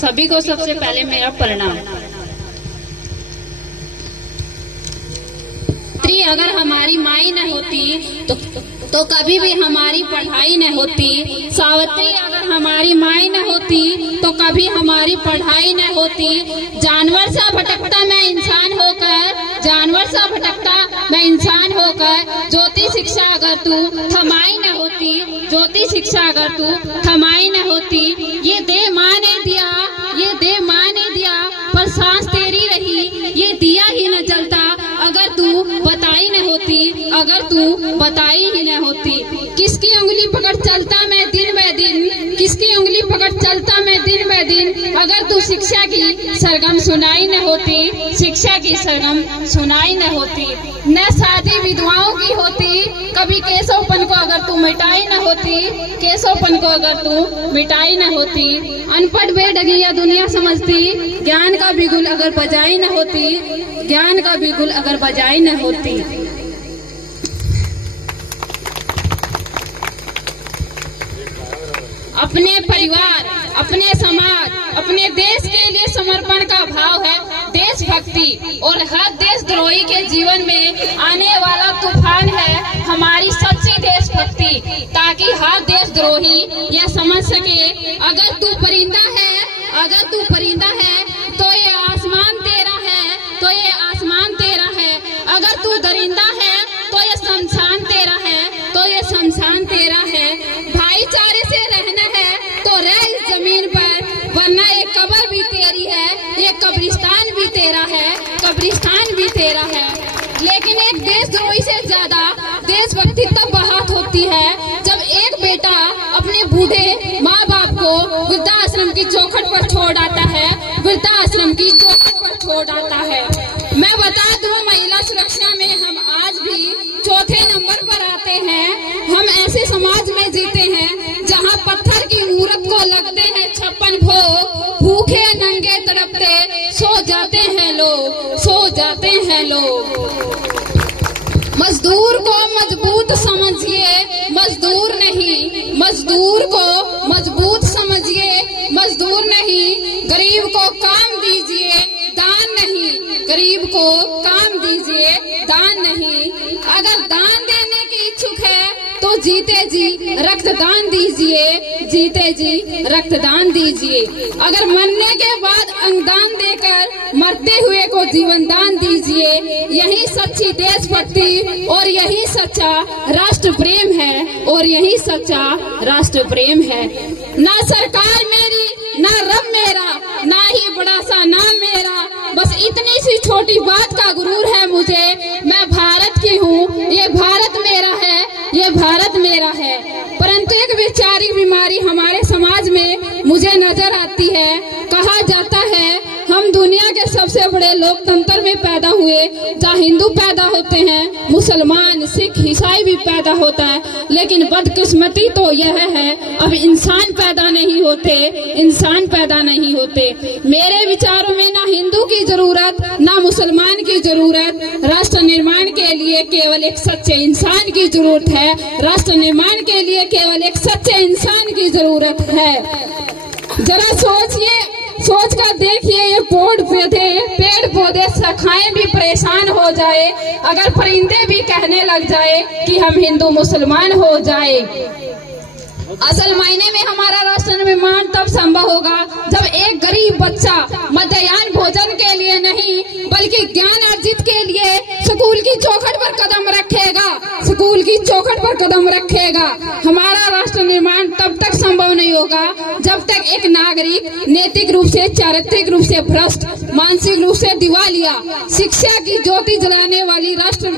सभी को सबसे पहले मेरा प्रणाम। अगर हमारी माई न होती तो कभी भी हमारी पढ़ाई न होती। सावित्री अगर हमारी माई न होती तो कभी हमारी पढ़ाई न होती। जानवर सा भटकता मैं इंसान होकर, जानवर सा भटकता मैं इंसान होकर, ज्योति शिक्षा अगर तू थमाई न होती, ज्योति शिक्षा अगर तू थमाई न होती। ये देह माँ ने दिया, ये देह माँ ने दिया, पर सांस तेरी रही, ये दिया ही न जलता अगर तू बताई न होती, अगर तू बताई ही न होती। किसकी उंगली पकड़ चलता मैं दिन ब दिन, किसकी उंगली पकड़ चलता मैं दिन ब दिन, अगर तू शिक्षा की सरगम सुनाई न होती, शिक्षा की सरगम सुनाई न होती। न शादी विधवाओं की होती, कभी केशवपन को अगर तू मिटाई न होती, केशवपन को अगर तू मिटाई न होती। अनपढ़ बेडगिया दुनिया समझती, ज्ञान का बिगुल अगर बजाई न होती, ज्ञान का बिगुल अगर बजाई न होती। अपने परिवार, अपने समाज, अपने देश के लिए समर्पण का भाव है देशभक्ति, और हर देशद्रोही के जीवन में आने वाला तूफान है हमारी सच्ची देशभक्ति, ताकि हर देशद्रोही यह समझ सके अगर तू परिंदा है, अगर तू परिंदा है तो ये आसमान तेरा है, तो ये आसमान तेरा है। अगर तू दरिंदा है तो ये शमशान तेरा है, तो ये शमशान तेरा है। भाईचारे से रहना है तो रह इस जमीन पर, वरना ये कब्र भी तेरी है, ये कब्रिस्तान भी तेरा है, कब्रिस्तान भी तेरा है। लेकिन एक देशद्रोही से ज्यादा देशभक्ति तब बहुत होती है जब एक बेटा अपने बूढ़े माँ बाप को वृद्धाश्रम की चौखट पर छोड़ आता है, वृद्धाश्रम की चौखट पर छोड़ आता है। मैं बता दूं, महिला सुरक्षा में हम आज भी चौथे नंबर पर आते हैं। हम ऐसे समाज में जीते हैं जहां पत्थर की मूरत को लगते हैं 56 भोग, भूखे नंगे तड़पते सो जाते हैं लोग, सो जाते हैं लोग। मजदूर को मजबूत समझिए, मजदूर नहीं, मजदूर को मजबूत समझिए, मजदूर नहीं। गरीब को काम दीजिए, दान नहीं, गरीब को काम दीजिए, दान नहीं। अगर दान देने की इच्छुक है तो जीते जी रक्तदान दीजिए, जीते जी रक्तदान दीजिए। अगर मरने के बाद अंगदान देकर मरते हुए को जीवन दान दीजिए। यही सच्ची देशभक्ति और यही सच्चा राष्ट्र प्रेम है, और यही सच्चा राष्ट्र प्रेम है। ना सरकार मेरी, ना रब मेरा, ना ही बड़ा सा नाम मेरा, बस इतनी सी छोटी बात का गुरूर है मुझे। मैं भारत की हूँ, ये भारत मेरा है, ये भारत मेरा है। परंतु एक वैचारिक बीमारी हमारे समाज में मुझे नजर आती है। कहा जाता है हम दुनिया के सबसे बड़े लोकतंत्र में पैदा हुए, जहाँ हिंदू पैदा होते हैं, मुसलमान, सिख, ईसाई भी पैदा होता है, लेकिन बदकिस्मती तो यह है अब इंसान पैदा नहीं होते, इंसान पैदा नहीं होते। मेरे विचारों में ना हिंदू की जरूरत, ना मुसलमान की जरूरत, राष्ट्र निर्माण के लिए केवल एक सच्चे इंसान की जरूरत है, राष्ट्र निर्माण के लिए केवल एक सच्चे इंसान की जरूरत है। जरा सोचिए, सोच कर देखिए, ये पेड़ पौधे शाखाएं भी परेशान हो जाए अगर परिंदे भी कहने लग जाए कि हम हिंदू मुसलमान हो जाए। असल मायने में हमारा राष्ट्र निर्माण तब संभव होगा जब एक गरीब बच्चा मध्याह्न भोजन के लिए नहीं बल्कि ज्ञान अर्जित के लिए स्कूल की चौखट पर कदम रखेगा, स्कूल की चौखट पर कदम रखेगा। हमारा राष्ट्र निर्माण तब तक संभव नहीं होगा जब तक एक नागरिक नैतिक रूप से, चारित्रिक रूप से भ्रष्ट, मानसिक रूप से दिवालिया, शिक्षा की ज्योति जलाने वाली राष्ट्र,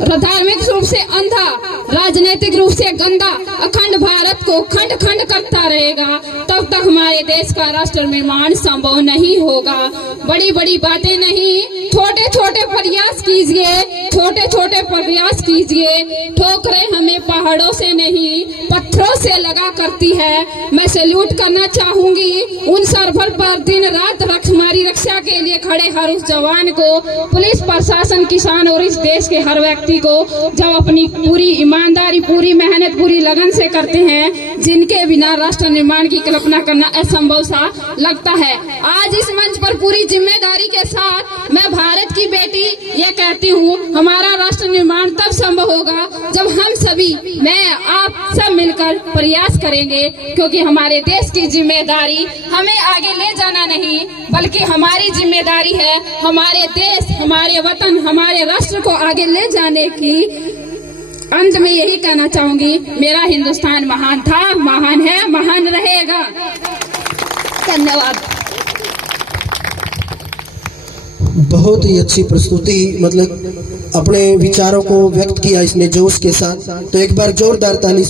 धार्मिक रूप से अंधा, राजनीतिक रूप से गंदा अखंड भारत को खंड खंड करता रहेगा, तब तक हमारे देश का राष्ट्र निर्माण संभव नहीं होगा। बड़ी बड़ी बातें नहीं, छोटे छोटे प्रयास कीजिए, छोटे छोटे प्रयास कीजिए। ठोकरें हमें पहाड़ों से नहीं पत्थरों से लगा करती है। मैं सैल्यूट करना चाहूंगी उन सर्वर पर दिन रात हमारी रक्षा के लिए खड़े हर उस जवान को, पुलिस प्रशासन, किसान और इस देश के हर व्यक्ति को, जब अपनी पूरी ईमानदारी, पूरी मेहनत, पूरी लगन से करते हैं हैं जिनके बिना राष्ट्र निर्माण की कल्पना करना असंभव सा लगता है। आज इस मंच पर पूरी जिम्मेदारी के साथ मैं भारत की बेटी ये कहती हूँ, हमारा राष्ट्र निर्माण तब संभव होगा जब हम सभी, मैं आप सब मिलकर प्रयास करेंगे, क्योंकि हमारे देश की जिम्मेदारी हमें आगे ले जाना नहीं बल्कि हमारी जिम्मेदारी है हमारे देश, हमारे वतन, हमारे राष्ट्र को आगे ले जाने की। अंत में यही कहना चाहूंगी, मेरा हिंदुस्तान महान था, महान है, महान रहेगा। धन्यवाद। बहुत ही अच्छी प्रस्तुति, मतलब अपने विचारों को व्यक्त किया इसने जोश के साथ। तो एक बार जोरदार ताली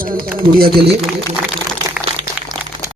गुड़िया के लिए।